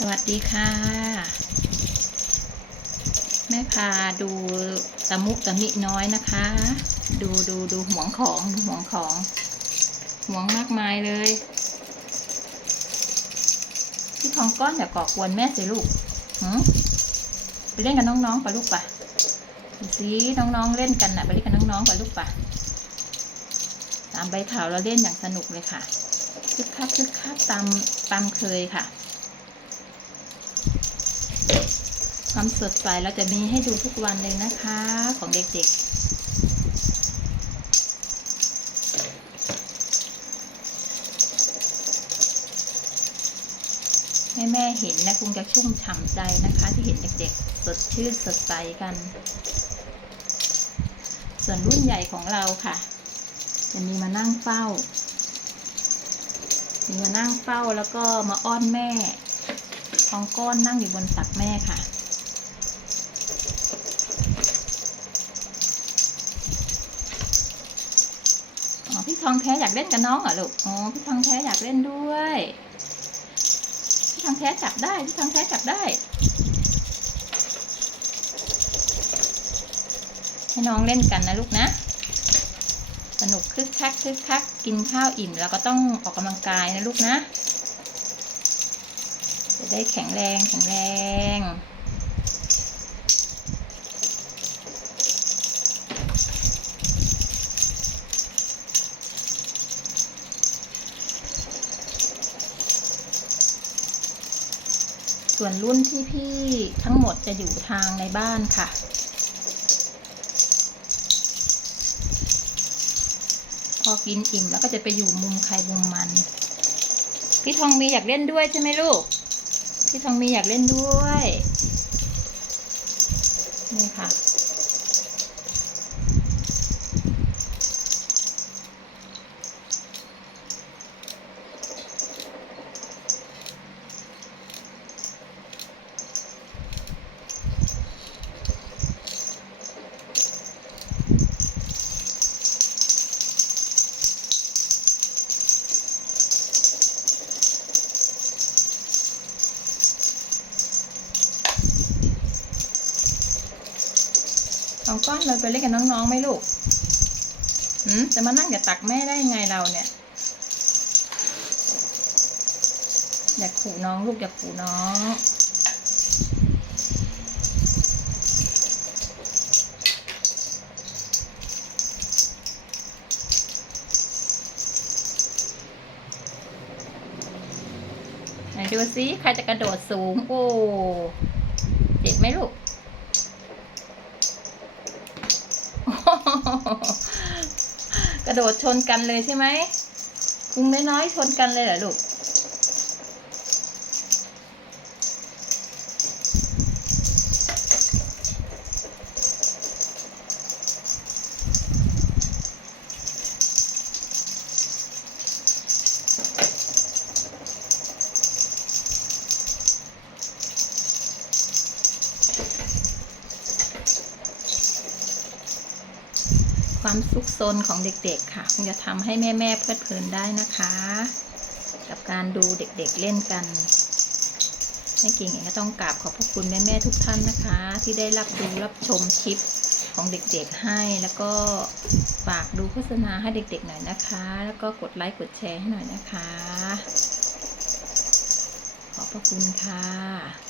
สวัสดีค่ะ แม่พาดูตะมุตะมิน้อยนะคะ ดูดูดูห่วงของดูห่วงของห่วงมากมายเลยพี่ทองก้อนอย่าก่อกวนแม่สิลูกหืไปเล่นกับน้องๆปะลูกปะสิน้องๆเล่นกันนะไปเล่นกับน้องๆไปลูกปะตามใบข่าวเราเล่นอย่างสนุกเลยค่ะคึกคักคึกคักตามตามเคยค่ะ ความสดใสเราจะมีให้ดูทุกวันเลยนะคะ ของเด็กๆแม่แม่ๆเห็นนะคงจะชุ่มฉ่ำใจนะคะ ที่เห็นเด็กๆ สดชื่นสดใสกัน ส่วนรุ่นใหญ่ของเราค่ะ จะมีมานั่งเฝ้า มีมานั่งเฝ้าแล้วก็มาอ้อนแม่ ก้อนนั่งอยู่บนตักแม่ค่ะ อ๋อ พี่ทองแท้อยากเล่นกับน้องเหรอลูก อ๋อ พี่ทองแท้อยากเล่นด้วย พี่ทองแท้จับได้ พี่ทองแท้จับได้ ให้น้องเล่นกันนะลูกนะ สนุกคึกคักคึกคัก กินข้าวอิ่มแล้วก็ต้องออกกำลังกายนะลูกนะ จะได้แข็งแรงแข็งแรงส่วนรุ่นที่พี่ทั้งหมดจะอยู่ทางในบ้านค่ะ พอกินอิ่มแล้วก็จะไปอยู่มุมใครมุมมัน พี่ทองมีอยากเล่นด้วยใช่ไหมลูก พี่ทองมีอยากเล่นด้วย นี่ค่ะ สองก้อนเลยไปเล่นกับน้องๆไหมลูกหืมจะมานั่งอย่าตักแม่ได้ยังไงเราเนี่ย อย่าขู่น้องลูกอย่าขู่น้องไหนดูซิใครจะกระโดดสูง โอ้ เจ็บไหมลูก กระโดดชนกันเลยใช่ไหมพุงน้อยๆชนกันเลยเหรอลูก ความสุขซนของเด็กๆค่ะ คงจะทำให้แม่ๆเพลิดเพลินได้นะคะ กับการดูเด็กๆเล่นกันแม่กิ่งเองก็ต้องกราบขอบพระคุณแม่ๆทุกท่านนะคะ ที่ได้รับดูรับชมคลิปของเด็กๆให้ แล้วก็ฝากดูโฆษณาให้เด็กๆหน่อยนะคะ แล้วก็กดไลค์กดแชร์ให้หน่อยนะคะ ขอบพระคุณค่ะ